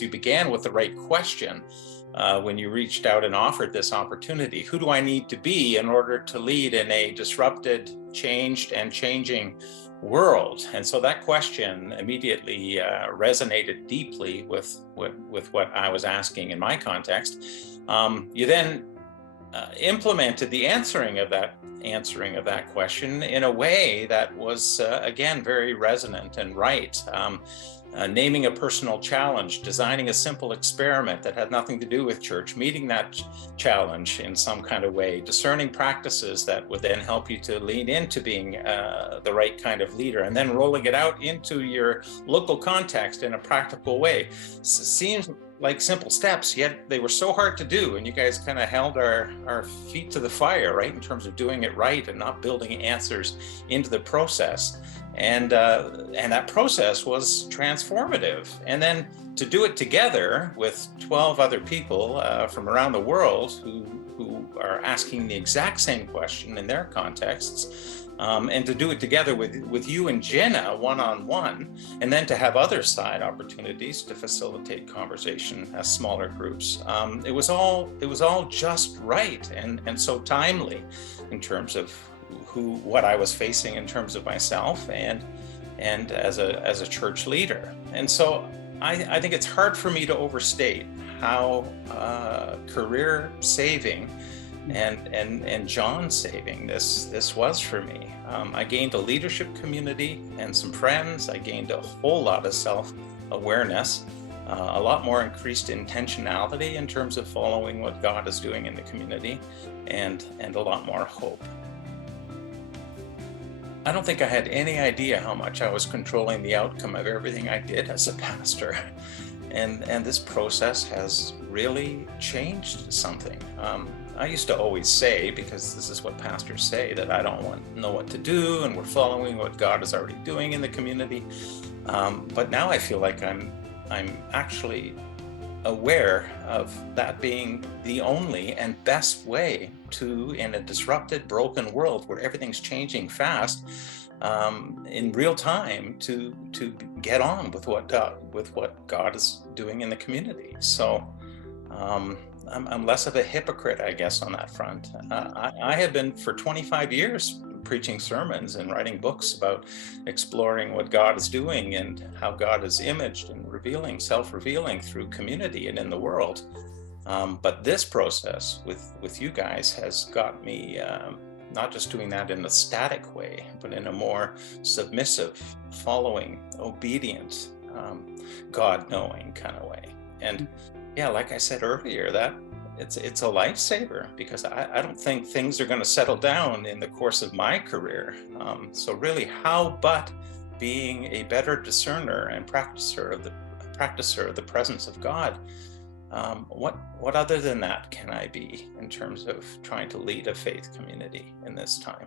You began with the right question when you reached out and offered this opportunity. Who do I need to be in order to lead in a disrupted, changed, and changing world? And so that question immediately resonated deeply with what I was asking in my context. You then implemented the answering of that question in a way that was again very resonant and right. Naming a personal challenge, designing a simple experiment that had nothing to do with church, meeting that challenge in some kind of way, discerning practices that would then help you to lean into being the right kind of leader, and then rolling it out into your local context in a practical way. Seems like simple steps, yet they were so hard to do, and you guys kind of held our feet to the fire, right, in terms of doing it right and not building answers into the process. And that process was transformative. And then to do it together with 12 other people from around the world who are asking the exact same question in their contexts, and to do it together with you and Jenna one-on-one, and then to have other side opportunities to facilitate conversation as smaller groups. It was all just right and so timely in terms of what I was facing in terms of myself and as a church leader. And so I think it's hard for me to overstate how career saving and John saving this was for me. I gained a leadership community and some friends. I gained a whole lot of self-awareness, a lot more increased intentionality in terms of following what God is doing in the community, and a lot more hope. I don't think I had any idea how much I was controlling the outcome of everything I did as a pastor. And this process has really changed something. I used to always say, because this is what pastors say, that I don't know what to do and we're following what God is already doing in the community. But now I feel like I'm actually aware of that being the only and best way to, in a disrupted, broken world where everything's changing fast, in real time, to get on with what God is doing in the community. So I'm less of a hypocrite, I guess, on that front. I have been for 25 years preaching sermons and writing books about exploring what God is doing and how God is imaged and self-revealing through community and in the world. But this process with you guys has got me not just doing that in a static way, but in a more submissive, following, obedient, God-knowing kind of way. And yeah, like I said earlier, that it's a lifesaver, because I don't think things are going to settle down in the course of my career. So really, how but being a better discerner and practicer of the presence of God? What other than that can I be in terms of trying to lead a faith community in this time?